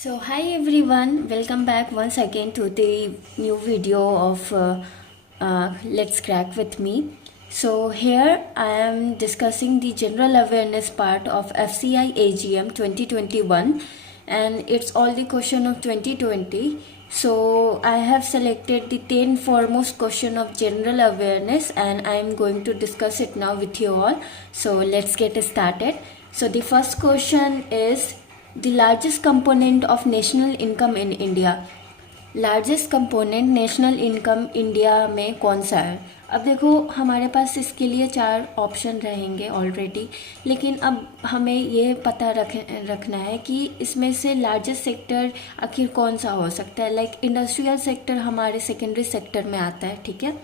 So hi everyone, welcome back once again to the new video of Let's Crack with me. So here I am discussing the general awareness part of FCI AGM 2021 and it's all the question of 2020. So I have selected the 10 foremost question of general awareness and I am going to discuss it now with you all. So let's get started. So the first question is the largest component of national income in India. Largest component national income India में कौन सा है? अब देखो हमारे पास इसके लिए चार ऑप्शन रहेंगे ऑलरेडी, लेकिन अब हमें ये पता रखना है कि इसमें से लार्जेस्ट सेक्टर आखिर कौन सा हो सकता है. लाइक इंडस्ट्रियल सेक्टर हमारे सेकेंडरी सेक्टर में आता है, ठीक है.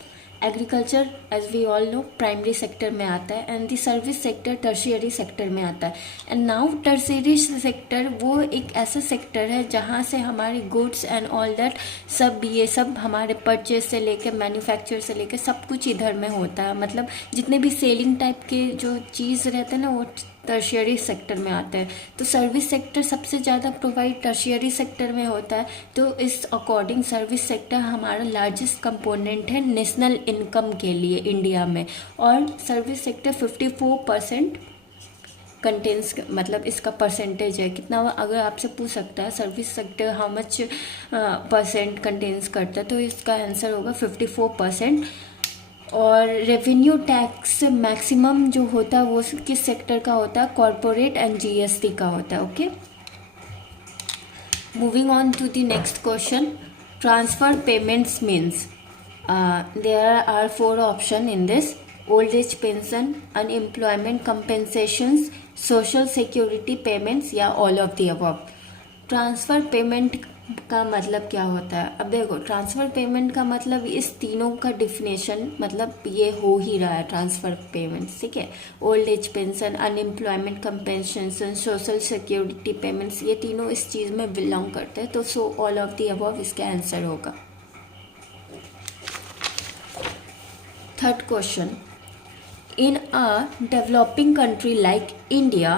Agriculture as we all know primary sector में आता है and the service sector tertiary sector में आता है. एंड नाउ टर्शियरी सेक्टर वो एक ऐसा सेक्टर है जहाँ से हमारी गुड्स एंड ऑल दैट सब ये सब हमारे परचेज से लेके मैन्युफैक्चर से लेके सब कुछ इधर में होता है. मतलब जितने भी सेलिंग टाइप के जो चीज़ रहते हैं ना वो टर्शियरी सेक्टर में आते हैं. तो सर्विस सेक्टर सबसे ज़्यादा प्रोवाइड टर्शियरी सेक्टर में होता है. तो इस अकॉर्डिंग सर्विस सेक्टर हमारा लार्जेस्ट कंपोनेंट है नेशनल इनकम के लिए इंडिया में. और सर्विस सेक्टर 54% कंटेंस, मतलब इसका परसेंटेज है कितना. अगर आपसे पूछ सकता है service sector how much percent contains करता है तो इसका आंसर होगा 54%. और रेवेन्यू टैक्स मैक्सिमम जो होता है वो किस सेक्टर का होता है? कॉरपोरेट एंड जीएसटी का होता है. Okay, moving on to the next question. Transfer payments means there are 4 option in this. Old age pension, unemployment compensations, social security payments या all of the above. Transfer payment का मतलब क्या होता है? अब देखो ट्रांसफ़र पेमेंट का मतलब इस तीनों का डिफिनेशन मतलब ये हो ही रहा है ट्रांसफ़र पेमेंट, ठीक है. Old age pension, unemployment compensation, social security payments, ये तीनों इस चीज़ में बिलोंग करते हैं. तो so all of the above इसका आंसर होगा. Third question. In a developing country like India,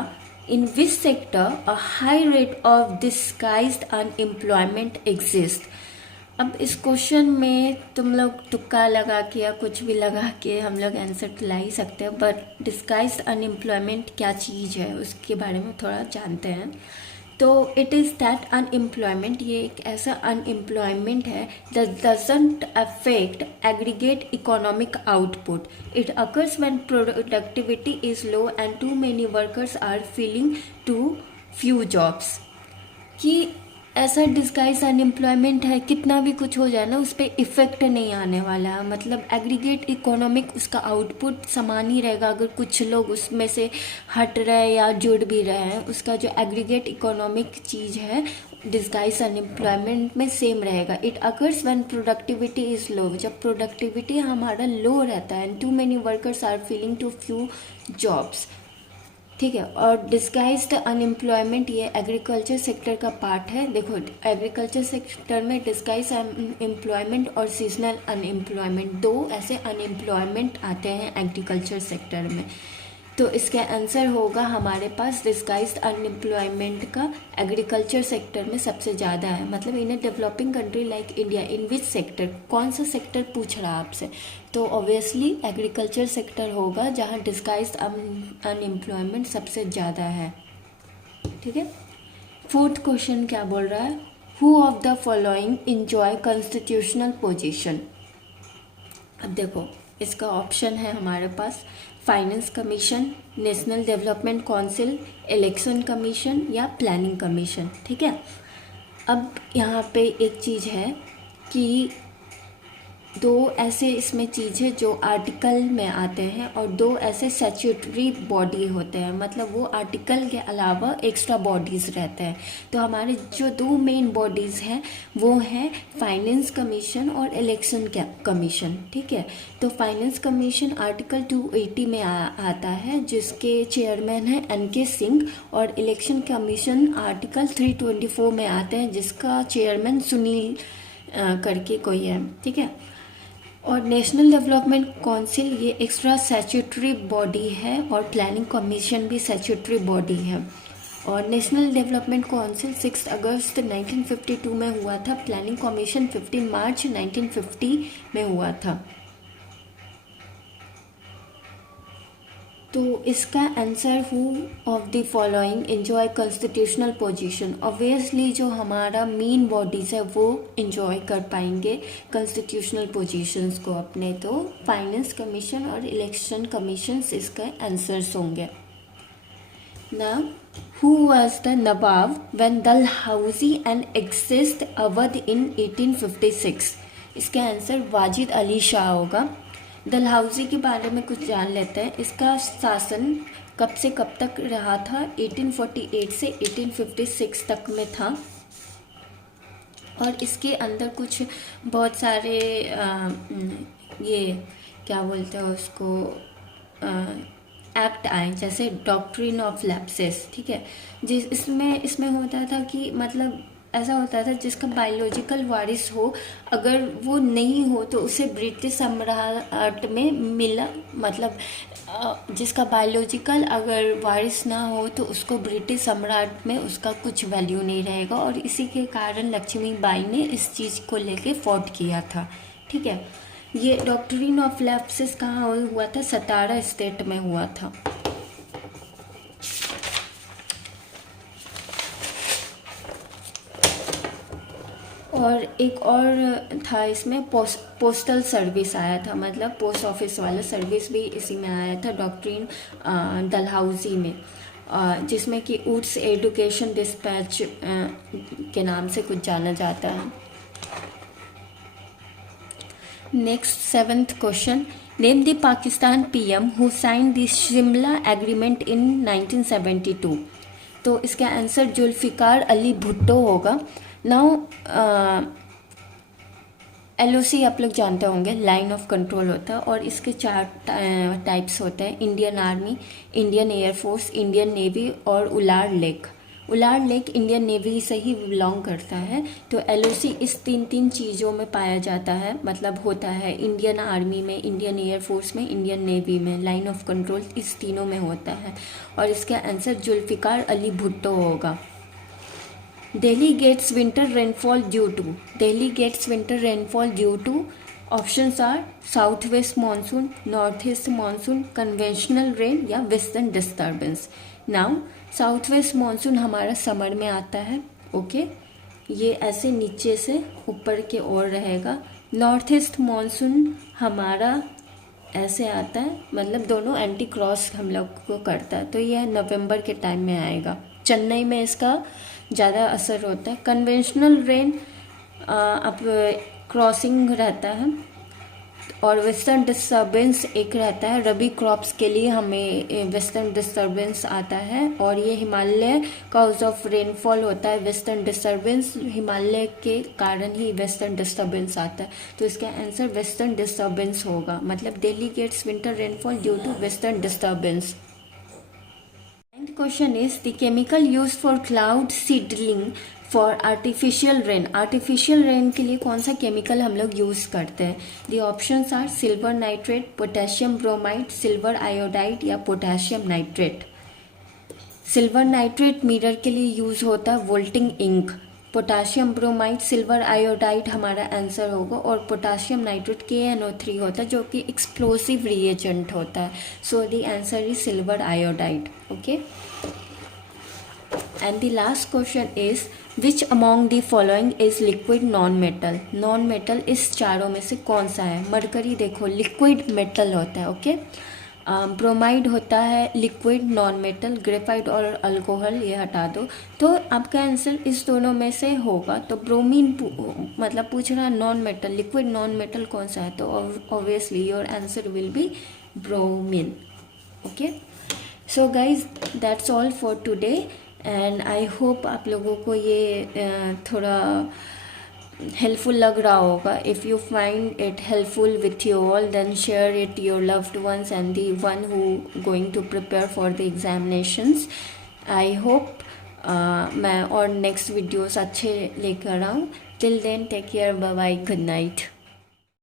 in which sector a high rate of disguised unemployment exists? अब इस क्वेश्चन में तुम लोग तुक्का लगा के या कुछ भी लगा के हम लोग आंसर तो ला ही सकते हैं, बट डिस्गाइज्ड अनएम्प्लॉयमेंट क्या चीज़ है उसके बारे में थोड़ा जानते हैं. तो इट इज़ दैट अनएम्प्लॉयमेंट, ये एक ऐसा अनएम्प्लॉयमेंट है that doesn't affect aggregate economic output. It occurs when productivity is low and too many workers are feeling too few jobs. कि ऐसा डिस्गाइज अनएम्प्लॉयमेंट है, कितना भी कुछ हो जाए ना उस पर इफ़ेक्ट नहीं आने वाला है. मतलब एग्रीगेट इकोनॉमिक उसका आउटपुट समान ही रहेगा. अगर कुछ लोग उसमें से हट रहे या जुड़ भी रहे हैं, उसका जो एग्रीगेट इकोनॉमिक चीज़ है डिस्गाइज अनएम्प्लॉयमेंट में सेम रहेगा. It occurs when productivity is low, जब प्रोडक्टिविटी हमारा लो रहता है and too many workers are feeling too few jobs, ठीक है. और डिस्गाइज्ड अनएम्प्लॉयमेंट ये एग्रीकल्चर सेक्टर का पार्ट है. देखो एग्रीकल्चर सेक्टर में डिस्गाइज अनएम्प्लॉयमेंट और सीजनल अनएम्प्लॉयमेंट दो ऐसे अनएम्प्लॉयमेंट आते हैं एग्रीकल्चर सेक्टर में. तो इसका आंसर होगा हमारे पास डिस्गाइज्ड अनएम्प्लॉयमेंट का एग्रीकल्चर सेक्टर में सबसे ज़्यादा है. मतलब in a developing country like India in which sector, कौन सा सेक्टर पूछ रहा है आपसे, तो ऑब्वियसली एग्रीकल्चर सेक्टर होगा जहाँ डिस्गाइज्ड अनएम्प्लॉयमेंट सबसे ज़्यादा है, ठीक है. फोर्थ क्वेश्चन क्या बोल रहा है? Who of the following enjoy constitutional position. अब देखो इसका ऑप्शन है हमारे पास finance commission, national development council, election commission या प्लानिंग कमीशन, ठीक है. अब यहाँ पे एक चीज़ है कि दो ऐसे इसमें चीज़ है जो आर्टिकल में आते हैं और दो ऐसे स्टैट्यूटरी बॉडी होते हैं. मतलब वो आर्टिकल के अलावा एक्स्ट्रा बॉडीज़ रहते हैं. तो हमारे जो दो मेन बॉडीज़ हैं वो हैं फाइनेंस कमीशन और इलेक्शन कमीशन, ठीक है. तो फाइनेंस कमीशन आर्टिकल 280 में आता है जिसके चेयरमैन हैं NK सिंह, और इलेक्शन कमीशन आर्टिकल 324 में आते हैं जिसका चेयरमैन सुनील करके कोई है, ठीक है. और नेशनल डेवलपमेंट काउंसिल ये एक्स्ट्रा स्टैट्यूटरी बॉडी है और प्लानिंग कमीशन भी स्टैट्यूटरी बॉडी है. और नेशनल डेवलपमेंट काउंसिल 6 अगस्त 1952 में हुआ था। प्लानिंग कमीशन 15 मार्च 1950 में हुआ था। तो इसका answer who of the following enjoy constitutional position. Obviously जो हमारा मेन बॉडीज है वो एंजॉय कर पाएंगे कॉन्स्टिट्यूशनल पोजीशंस को अपने, तो फाइनेंस कमीशन और इलेक्शन कमीशन इसका आंसर्स होंगे। Now, who was the Nawab when Dalhousie and exist Awadh in 1856? इसका आंसर वाजिद अली शाह होगा। डलहौजी के बारे में कुछ जान लेते हैं। इसका शासन कब से कब तक रहा था? 1848 से 1856 तक में था। और इसके अंदर कुछ बहुत सारे ये क्या बोलते हैं उसको एक्ट आए, जैसे डॉक्ट्रिन ऑफ लैप्सेस, ठीक है। इसमें होता था कि मतलब ऐसा होता था जिसका बायोलॉजिकल वारिस हो, अगर वो नहीं हो तो उसे ब्रिटिश सम्राट में मिला, मतलब जिसका बायोलॉजिकल अगर वारिस ना हो तो उसको ब्रिटिश सम्राट में उसका कुछ वैल्यू नहीं रहेगा। और इसी के कारण लक्ष्मीबाई ने इस चीज़ को लेके फॉट किया था, ठीक है। ये डॉक्ट्रिन ऑफ लैप्सेस कहाँ हुआ था? सतारा स्टेट में हुआ था। और एक और था इसमें पोस्टल सर्विस आया था, मतलब पोस्ट ऑफिस वाला सर्विस भी इसी में आया था, डॉक्ट्रिन डलहौजी में, जिसमें कि ऊट्स एजुकेशन डिस्पैच के नाम से कुछ जाना जाता है। Next 7th question, name the Pakistan PM who sign the Shimla agreement in 1972। तो इसका आंसर जुल्फ़िकार अली भुट्टो होगा। नाउ LOC आप लोग जानते होंगे, लाइन ऑफ कंट्रोल होता है, और इसके 4 टाइप्स होते हैं, Indian army, Indian air force, Indian navy और उलार लेक। उलार लेक इंडियन नेवी से ही बिलोंग करता है। तो LOC इस 3 चीज़ों में पाया जाता है, मतलब होता है इंडियन आर्मी में, इंडियन एयरफोर्स में, इंडियन नेवी में, लाइन ऑफ कंट्रोल इस तीनों में होता है। और इसका आंसर जुल्फ़िकार अली भुट्टो होगा। Delhi gets winter rainfall due to. Delhi gets winter rainfall due to. Options are southwest monsoon, northeast monsoon, conventional rain या western disturbance. Now south west monsoon हमारा समर में आता है, ओके। ये ऐसे नीचे से ऊपर के ओर रहेगा। नॉर्थ ईस्ट मानसून हमारा ऐसे आता है, मतलब दोनों एंटी क्रॉस हम लोग को करता है। तो यह नवंबर के टाइम में आएगा। चेन्नई में इसका ज़्यादा असर होता है। कन्वेंशनल रेन अब क्रॉसिंग रहता है। और वेस्टर्न डिस्टर्बेंस एक रहता है, रबी क्रॉप्स के लिए हमें वेस्टर्न डिस्टर्बेंस आता है। और ये हिमालय काउज ऑफ रेनफॉल होता है। वेस्टर्न डिस्टर्बेंस हिमालय के कारण ही वेस्टर्न डिस्टर्बेंस आता है। तो इसका आंसर वेस्टर्न डिस्टर्बेंस होगा, मतलब Delhi gets winter rainfall due to western disturbance. Question is the chemical use for cloud seedling for artificial rain. Artificial rain के लिए कौन सा केमिकल हम लोग यूज़ करते हैं? The options are silver nitrate, potassium bromide, silver iodide या potassium nitrate. Silver nitrate mirror के लिए यूज़ होता है voting ink. Potassium bromide, silver iodide हमारा आंसर होगा। और पोटेशियम नाइट्रेट KNO3 होता है, जो कि एक्सप्लोसिव रिएजेंट होता है। So the answer is silver iodide, okay. And the last question is which among the following is liquid non metal. Non metal इस चारों में से कौन सा है? मरकरी देखो लिक्विड मेटल होता है, ओके। ब्रोमाइड होता है लिक्विड नॉन मेटल। ग्रेफाइट और अल्कोहल ये हटा दो। तो आपका आंसर इस दोनों में से होगा। तो ब्रोमीन मतलब पूछ रहा non metal, liquid non metal कौन सा है? तो obviously your answer will be bromine, okay. So guys that's all for today and I hope आप लोगों को ये थोड़ा हेल्पफुल लग रहा होगा. If you find it helpful with you all then share it your loved ones and the one who going to prepare for the examinations. I hope मैं और नेक्स्ट वीडियोस अच्छे लेकर आऊँ. Till then take care, bye bye, good night.